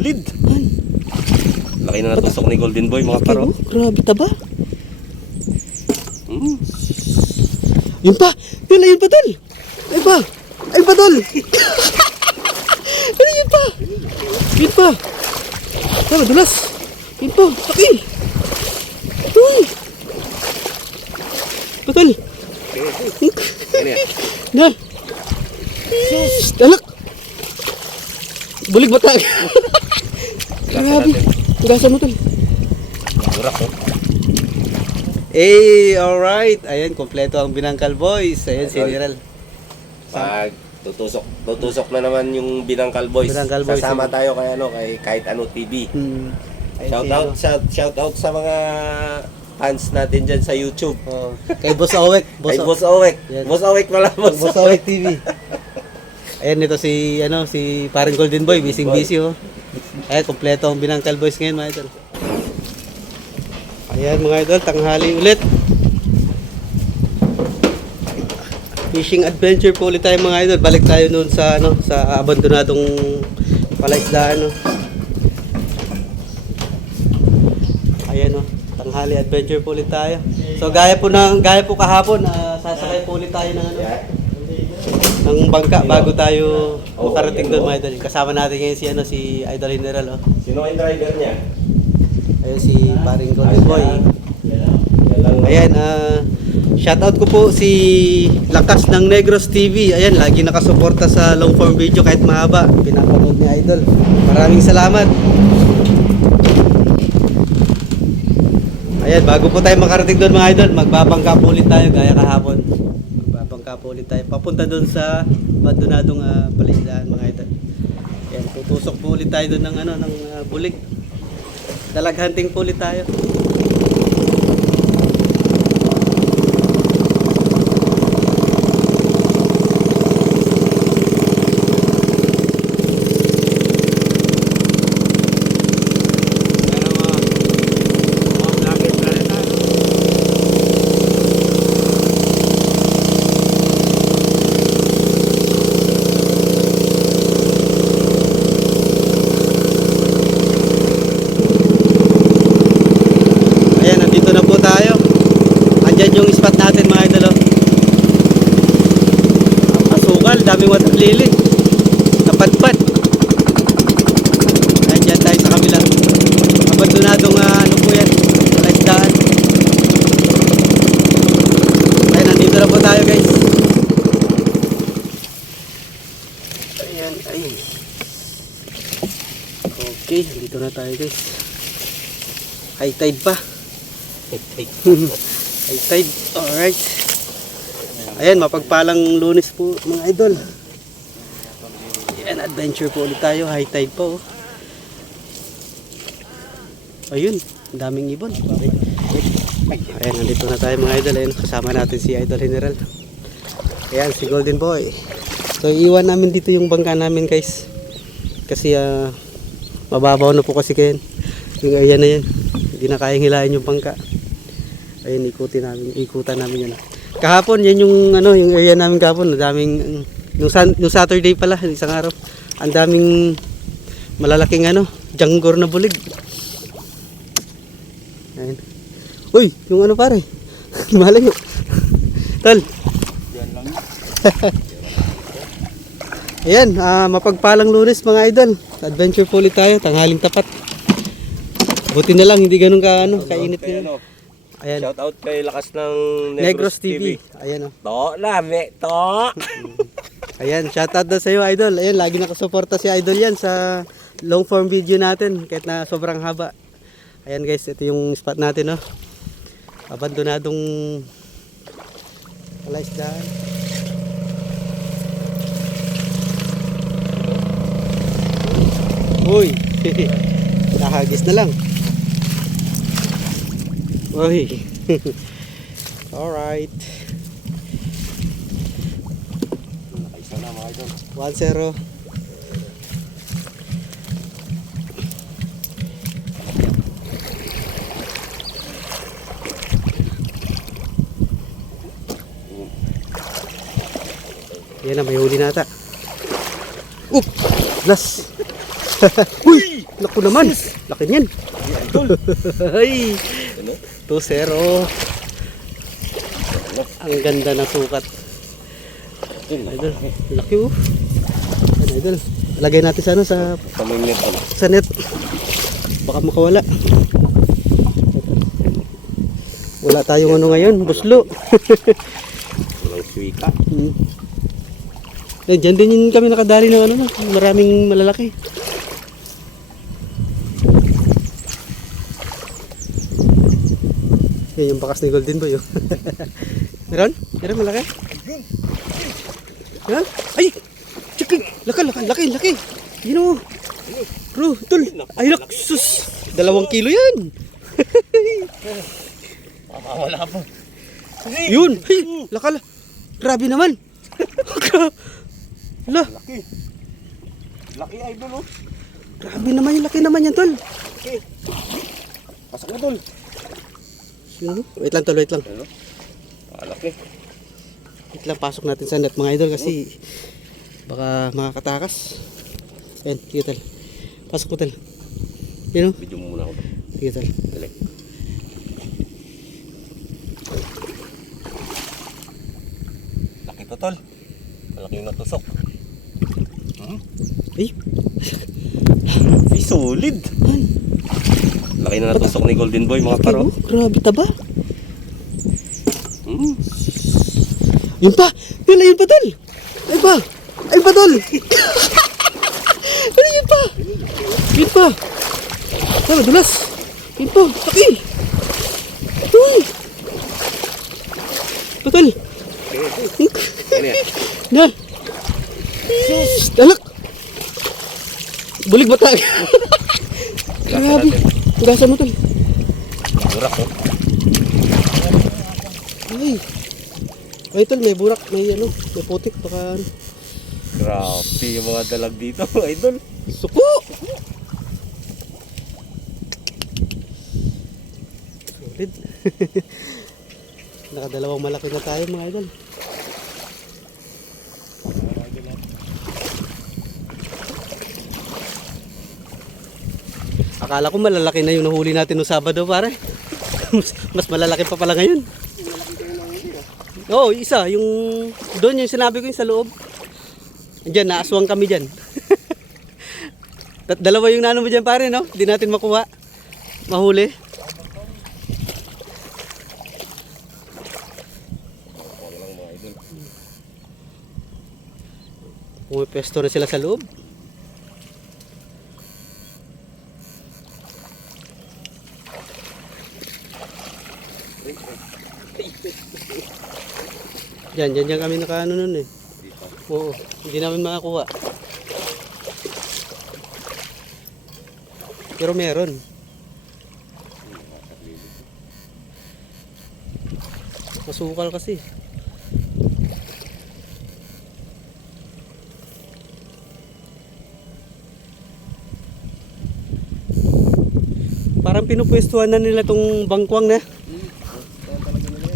solid. Ay, Laki na natusok ni Golden Boy mga paro. grabe taba. Mm. Yun pa! Tol, ayun pa tol! Ayun pa! Ayun pa tol! Ano yun pa? Yun pa! Tama, dulas! Yun pa! Laki! Uy! Patol! Ano yan? Na! Alak! Bulig bata! Grabe! Gasa mo tol! Burak oh. Alright! Ayan, kompleto ang Binangkal Boys. Ayan, si Neral. Pag tutusok na naman yung Binangkal Boys. Binangkal Boys, Sasama tayo kay kay Kahit Ano TV. Ayan, Shout out sa mga fans natin dyan sa YouTube. Oh, kay Boss Owek. Kay Boss Owek. Yan. Boss Owek pala. Boss Owek TV. Ayan, ito si parang Golden Boy, busy oh. Ayan, kompleto ang Binangkal Boys ngayon mga idol. Ayan mga idol, tanghali ulit. Fishing adventure po ulit tayo mga idol. Balik tayo noon sa sa abandonadong palaisdaan Ayan tanghali adventure po ulit tayo. So gaya po kahapon, sasakay po ulit tayo ng bangka bago tayo makarating doon mga idol. Kasama natin ngayon si Idol General Sino ang driver niya? Ayun si paring Golden Boy. Ayan, shoutout ko po si Lakas ng Negros TV. Ayan, lagi nakasuporta sa long form video kahit mahaba. Pinapanood ni Idol. Maraming salamat. Ayan, bago po tayo makarating doon mga idol, magbabangka po ulit tayo gaya kahapon. Magbabangka po ulit tayo. Papunta doon sa abandonadong palaisdaan mga idol. Ayan, tutusok po ulit tayo doon ng bulig. Dalag-hunting po ulit tayo. Andyan yung spot natin mga idol Asukal, daming water lily. Napadpad. Andyan tayo sa kabila. Abandonadong po yan, palaisdaan. Ayan, nandito na po tayo guys. Ayan, ayun. Okay, dito na tayo guys. High tide pa. High tide. Alright. Ayan, mapagpalang Lunes po mga idol. Ayan, adventure po ulit tayo. High tide po. Ayun, daming ibon. Ayan, nandito na tayo mga idol. Ayan, kasama natin si Idol General. Ayan, si Golden Boy. So, iwan namin dito yung bangka namin guys. Kasi mababaw na po kasi kayan. Yung area na yan. Hindi na kayang hilahin yung bangka. Ayun, ikutan namin yan. Kahapon, yan yung yung area namin kahapon, daming yung Saturday pala, isang araw. Ang daming malalaking janggor na bulig. Ayun. Uy, yung pare. Malayo. Tol. Yan lang. Ayan, mapagpalang Lunes mga idol. Adventure po ulit tayo, tanghaling tapat. Buti na lang hindi ganun kainit ngayon. Ayan. Shout out kay Lakas ng Negros TV. Ayan To, lami, to. Ayan, shout out na sa iyo idol. Ayan, lagi nakasuporta si Idol yan sa long form video natin kahit na sobrang haba. Ayan guys, ito yung spot natin Abandonadong palaisdaan. Uy. Nahagis na lang. Uy. Alright. Nakaisa na mga idol. 1-0. Yan na, may huli na ata. Oop! Blast! Uy! Naku naman! Laki niyan! Ay! Ano? 2-0. Ang ganda ng sukat. Idol, laki oh. Ayan, idol. Lagay natin sa ano, sa Pamingit ako. net. Baka makawala. Wala tayong ano ngayon, buslo. Walang suwika. Eh, dyan din yun kami nakadali ng ano, maraming malalaki. Yan yung bakas ni Golden Boy. Oh. Meron? Meron malaki? Ha? Ay! Chicken! Laki! Yun o. Bro, tol. Ay, sus! 2 kilo yan. Wala po. Yun! Hey! Lakala! Grabe naman! Hala! Laki idol oh. Grabe naman yung laki naman yan, tol. Pasok mo tol. Yun, wait lang, tol, wait lang. Ano? Laki. Wait lang, pasok natin sa net mga idol kasi baka makakatakas. Ayan, sige tol. Pasok mo tol. Yun o. Video mo muna ako. Sige tol. Dali. Laki to tol. Malaki yung natusok. Ay, Ay, solid. Laki na natusok ni Golden Boy mga laki paro. oh. Grabe taba. Yun pa! Yun pa tol! Ay pa tol! Ano yun pa? Yun pa! Tama, dulas! Yun pa! Laki! Uy! Patol! Ano yan? Na! Talak! Bulig batag! Grabe! Gasan mo tol! Burak oh. Ay! Ay tol, may burak, may ano, may putik, baka ano. Grabe yung mga dalag dito idol. Suko! Solid. Nakadalawang malaki na tayo mga idol. Akala ko malalaki na yung nahuli natin noong Sabado pare. Mas malalaki pa pala ngayon. Oo, isa. Yung doon yung sinabi ko yung sa loob. Diyan, naaswang kami dyan. Dalawa yung nano mo dyan pare, no? Hindi natin makuha. Mahuli. Pumipesto na sila sa loob. Diyan kami nakaano nun eh. Oo, hindi namin makakuha. Pero meron. Masukal kasi. Parang pinupwestuhan na nila tong bangkwang na.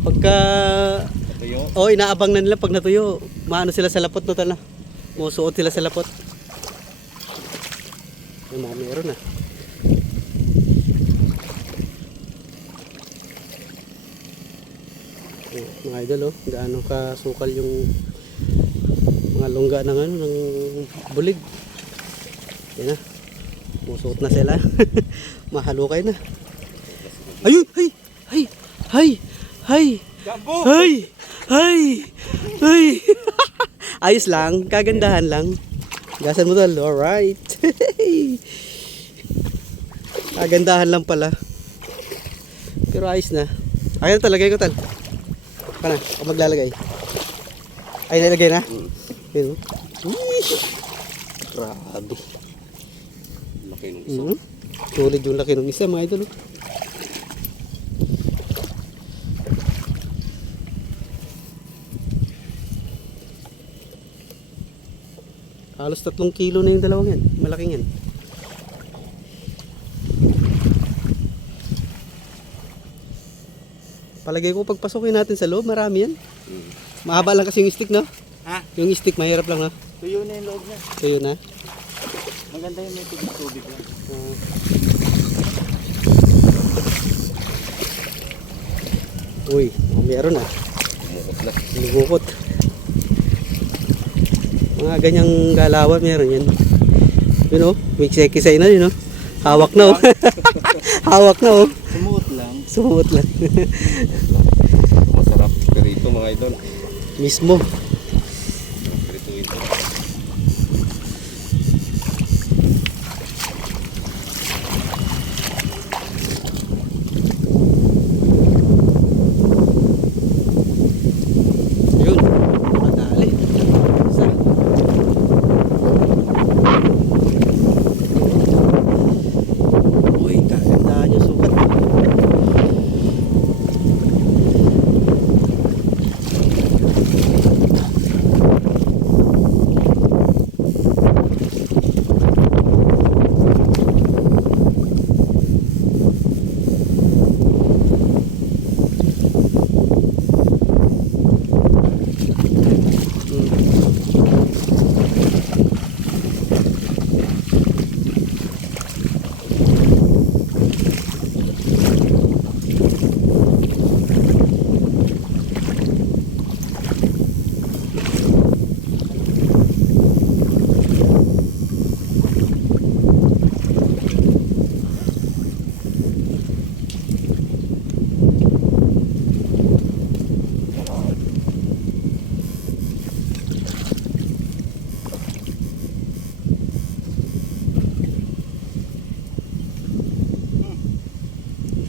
Pagka inaabang na nila pag natuyo. Maano sila sa lapot no tala. Musuot sila sa lapot. May mga meron na. Mga idol oh, gaano kasukal yung mga lungga ng ano ng bulig. Yan na. Musuot na sila. Mahalukay na. Ayun, hay. Ayos lang, kagandahan lang. Gasan mo tol, alright. Kagandahan lang pala. Pero ayos na. Ayan talagay ko tal. Kana, ako maglalagay. Ay, nalagay na? Ayun. Grabe. Laki nung isa. Tulid yung laki ng isa mga idol. Halos 3 kilo na yung dalawang yan. Malaking yan. Palagay ko pagpasukin natin sa loob, marami yan. Mahaba lang kasi yung stick, no? Ha? Yung stick, mahirap lang, no? Tuyo na yung loob niya. Tuyo na. Maganda yung may tubig-tubig lang. Uy, meron ah. Umukot na. Lumukot. Mga ganyang galawan meron yan. Yun oh, may kisay na yun oh. Hawak na oh. Hawak na oh. Sumuot lang. Sumuot lang. Masarap. Perito mga idol. Mismo. Perito ito. Yun. Madali. Isa. Uy, kagandaan yung sukat.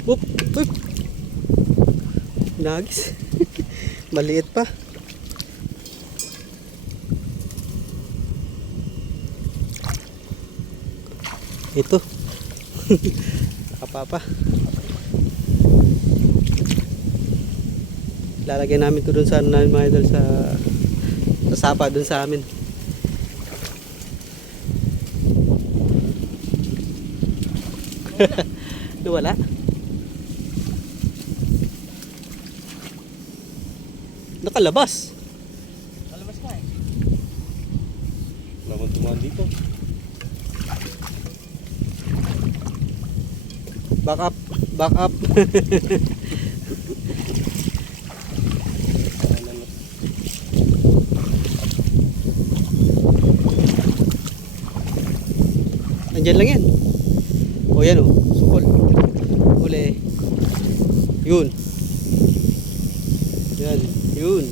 Oop, oop. Nagis. Maliit pa. Ito. Nakapapa. Lalagyan namin ito dun sa ano namin mga idol sa sapa dun sa amin. Wala. Nakalabas. Kalabas ka eh. Naman tumahan dito. Back up. Back up. Andyan lang yan. O yan o. Sukol. Uli. Yun. Yan. Yun.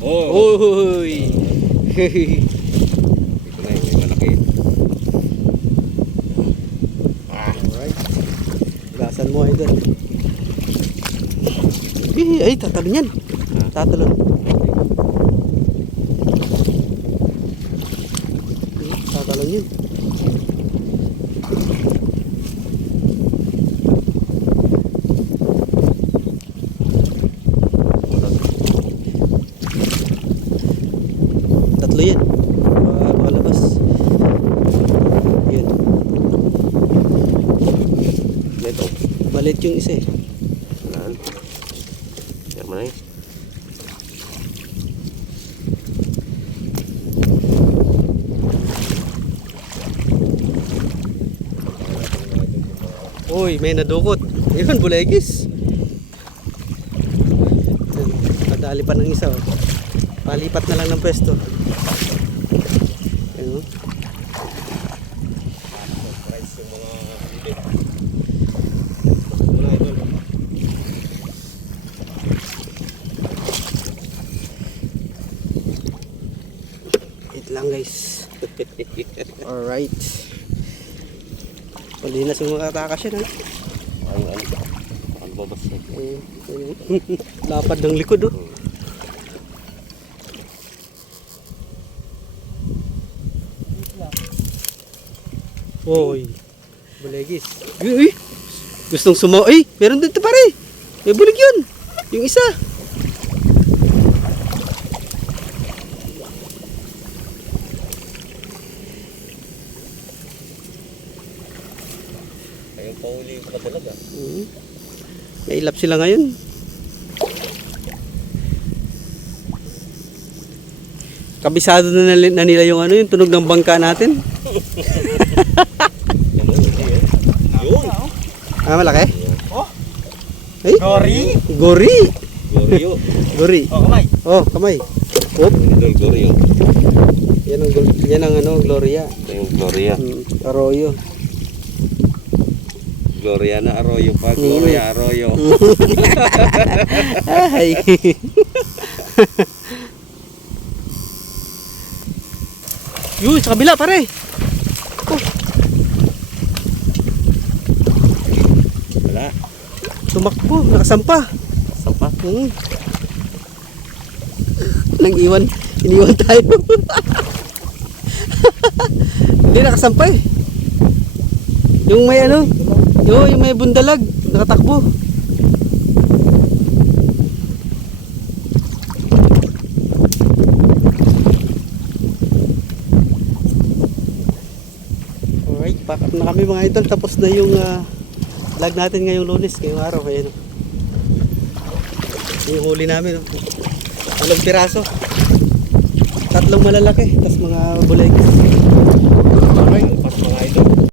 Oh. Uy. Ito na yung may malaki. Alright. Gasan mo idol. Ay, tatalon yan. Tatalon. Tatalon yun. Tatlo yan. Makalabas. Yan. Ito. Maliit yung isa eh. Saan? Yan mo na eh. Uy, may nadukot. Yun, bulegis. Padali pa ng isa. Oh. Palipat na lang ng pwesto. Ayun. Surprise yung mga hindi. Gusto mo na idol. Wait lang guys. Alright. Malinas yung mga takas yan. Ang babas na. Ayun. Lapad ng likod oh. Oy. Bulegis. Uy. Gustong sumaw. Ay, meron dito pare. May bulig yun. Yung isa. Ayun, pauli ko pa talaga. May ilap sila ngayon. Kabisado na nila yung ano, yung tunog ng bangka natin. Yun. Ah, malaki? Oh, Ay, Gori. gori. Goryo. Gori. Oh, kamay. Oh, kamay. Oop. Idol Goryo. Yan ang ano, Gloria. Ito yung Gloria. Arroyo. Gloria na Arroyo pa. Gloria Arroyo. Ay. Yun, sa kabila pare. Oh, Wala. tumakbo, nakasampa. Sampa. Iniwan tayo. Hindi nakasampa eh. Yung may ano, yung may bundalag, nakatakbo. Alright, pack up na kami mga idol. Tapos na yung vlog natin ngayong Lunes, ngayong araw. Ayan, oh. Yung huli namin, oh. 8 piraso. 3 malalaki, tapos mga buleg. Pas mga idol.